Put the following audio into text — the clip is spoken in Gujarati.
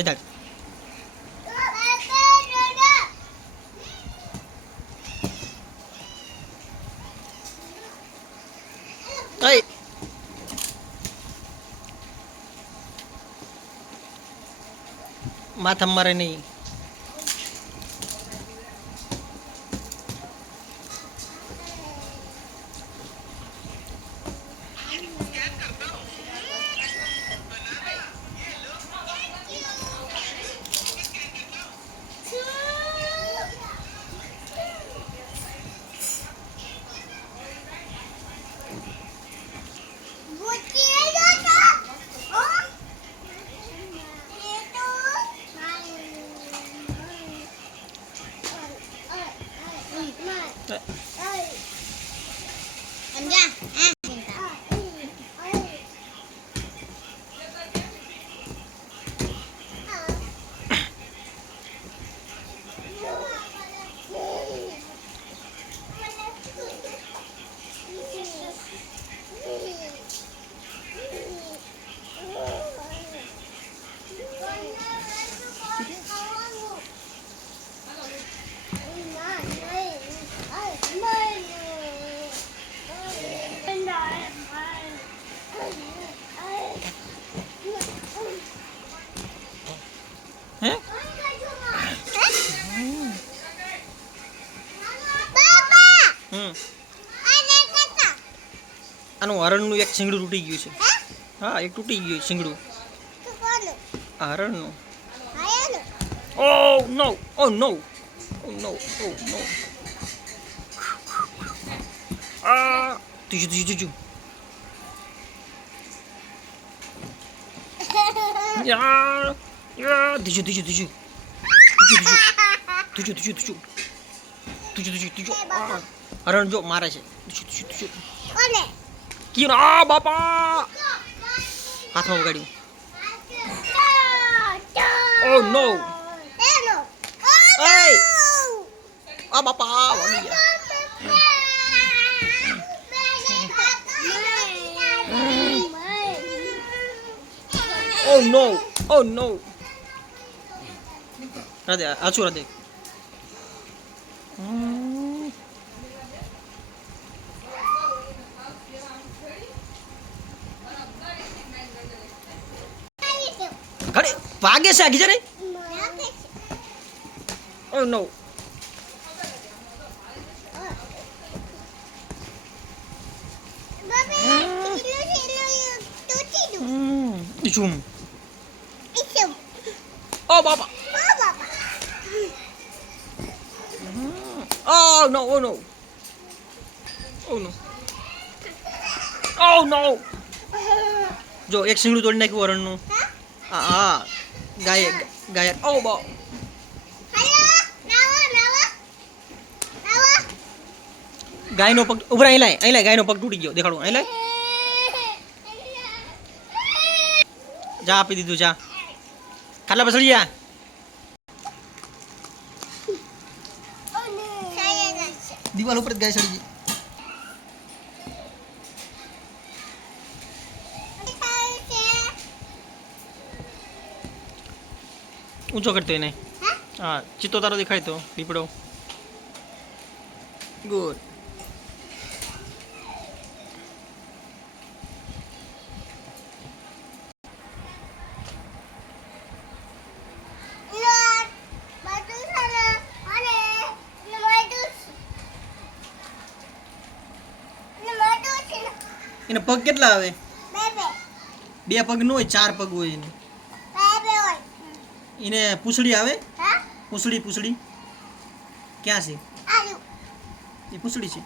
બધા માથા મારે નહીં. આનું હરણનું એક શીંગડું તૂટી ગયું છે. હા, એક તૂટી ગયું શીંગડું હરણનું. Oh no! Oh no! Oh no! Oh no! Ah! Tuju. Ya! Tuju. હરણ જો મારે છે. tuju. Kira bapak. હાથમાં વગાડ્યું. Oh no. Hey. Ah bapak વાગી ગયા. Oh no. Oh no. Radhe આછું Radhe. ઘરે ભાગે છે આગી જરે. Oh no. Ijum. Oh baba. Oh no. Oh no. Oh no. Oh no. જો એક શીંગડું તોડી નાખ્યું હરણનું. હા ગાય. ઓ બા ગાયનો પગ ઉભરા અહીં લાય ગાયનો પગ તૂટી ગયો. દેખાડું અહીં લાય. જા આપી દીધું જા. ખાટલા પર ચડી જા. દિવાલ ઉપર ગાય ચડી ગઈ. ઊંચો કરતો એને. હા, ચિત્તો તારો દેખાય તો દીપડો. ગુડ. એને પગ કેટલા આવે? બે પગ નો હોય, 4 પગ હોય એને. એને પૂંછડી આવે? પૂંછડી ક્યાં છે? એ પૂંછડી છે.